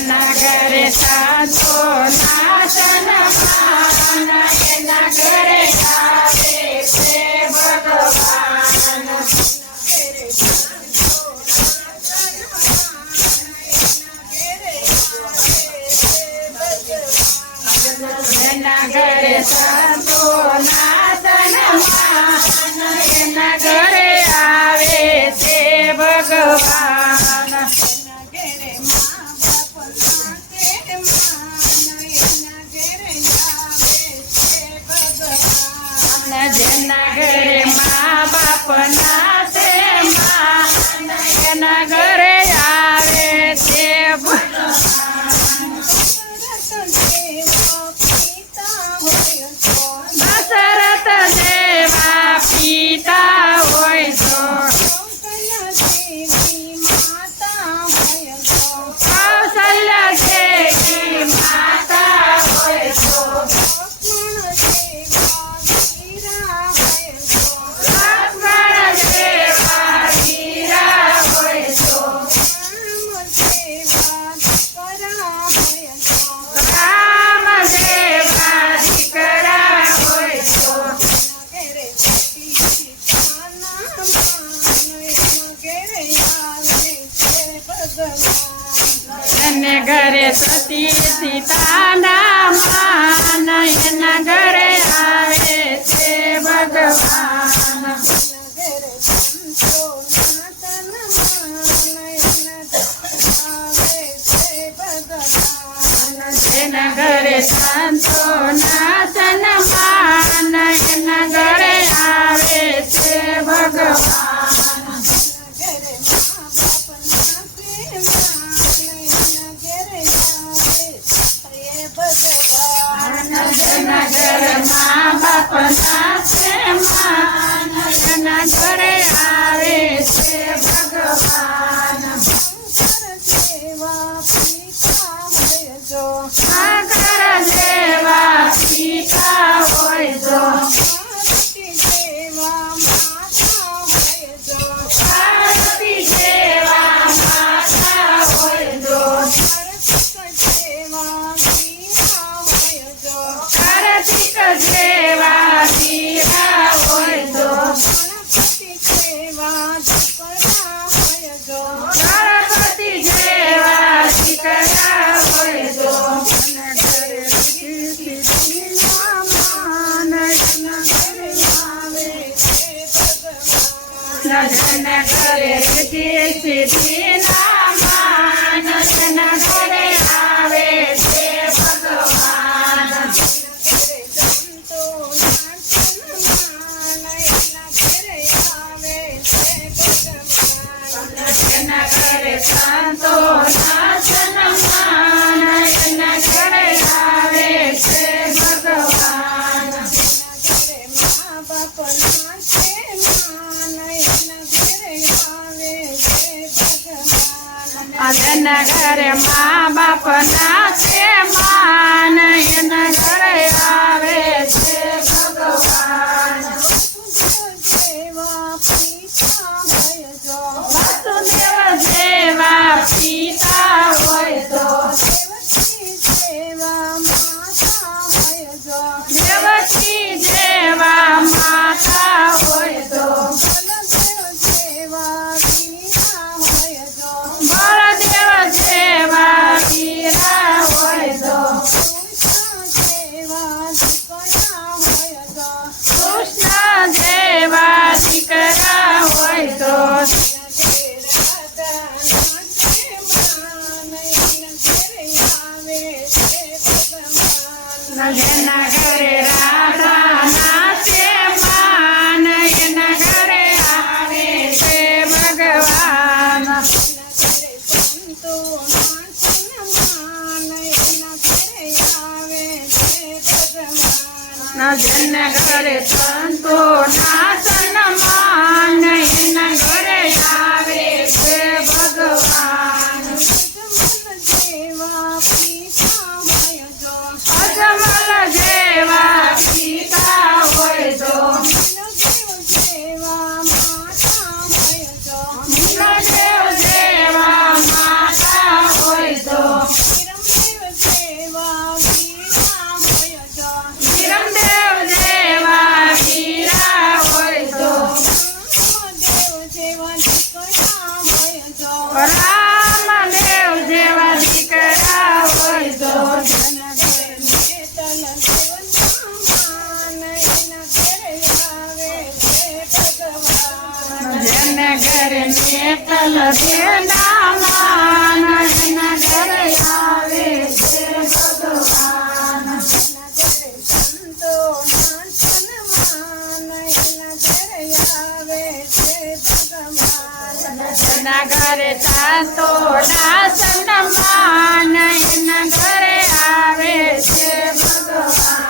જેના ઘરે સંતો નાચન એના ઘરે આવે છે ભગવાન. જેના ઘરે સંતો નાચન એના ઘરે આવે છે ભગવાન. જેના ઘરે મા બાપ નાચે માં એના ઘરે આવે છે ભગવાન. દશરથ જેવા પિતા હોય તો કૌશલ્ય જેવી માતા હોય તો એને ઘરે સતી સીતાના માન એના ઘરે આવે છે ભગવાન. જેના ઘરે સંતો નાચન માન એના ઘરે આવે છે ભગવાન. જેના ઘરે મા બાપ નાચે માન એના ઘરે આવે છે ભગવાન. સાગર જેવા પિતા હોય તો પાર્વતી જેવા માતા હોય તો કાર્તિક જેવા વીરા હોય તો ગણપતિ જેવા દીકરા હોય તો જેના ઘરે સિદ્ધિના માન જેના ઘરે આવે છે ભગવાન. જેના ઘરે સંતો નાચન માન એના ઘરે આવે છે ભગવાન. જેના ઘરે મા બાપ નાચે માન એના ઘરે આવે છે ભગવાન. વસુદેવ જેવા પિતા હોય તો દેવકી જેવા માતા હોય તો બળદેવ જેવા વીરા હોય તો કૃષ્ણ જેવા દીકરા હોય તો જેના ઘરે રાધા નાચે માન એના ઘરે આવે છે ભગવાન. જેના ઘરે સંતો નાચન માન એના ઘરે આવે છે ભગવાન. અજમલ જેવા પિતા હોય તો નીલદેવ જેવા માતા હોય તો રામદેવ જેવા દીકરા હોય તો જેને ઘરે નેતલ દેના માન એના ઘરે આવે છે ભગવાન એના ઘરે સાતો ના સન્માન એના ઘરે આવે છે ભગવાન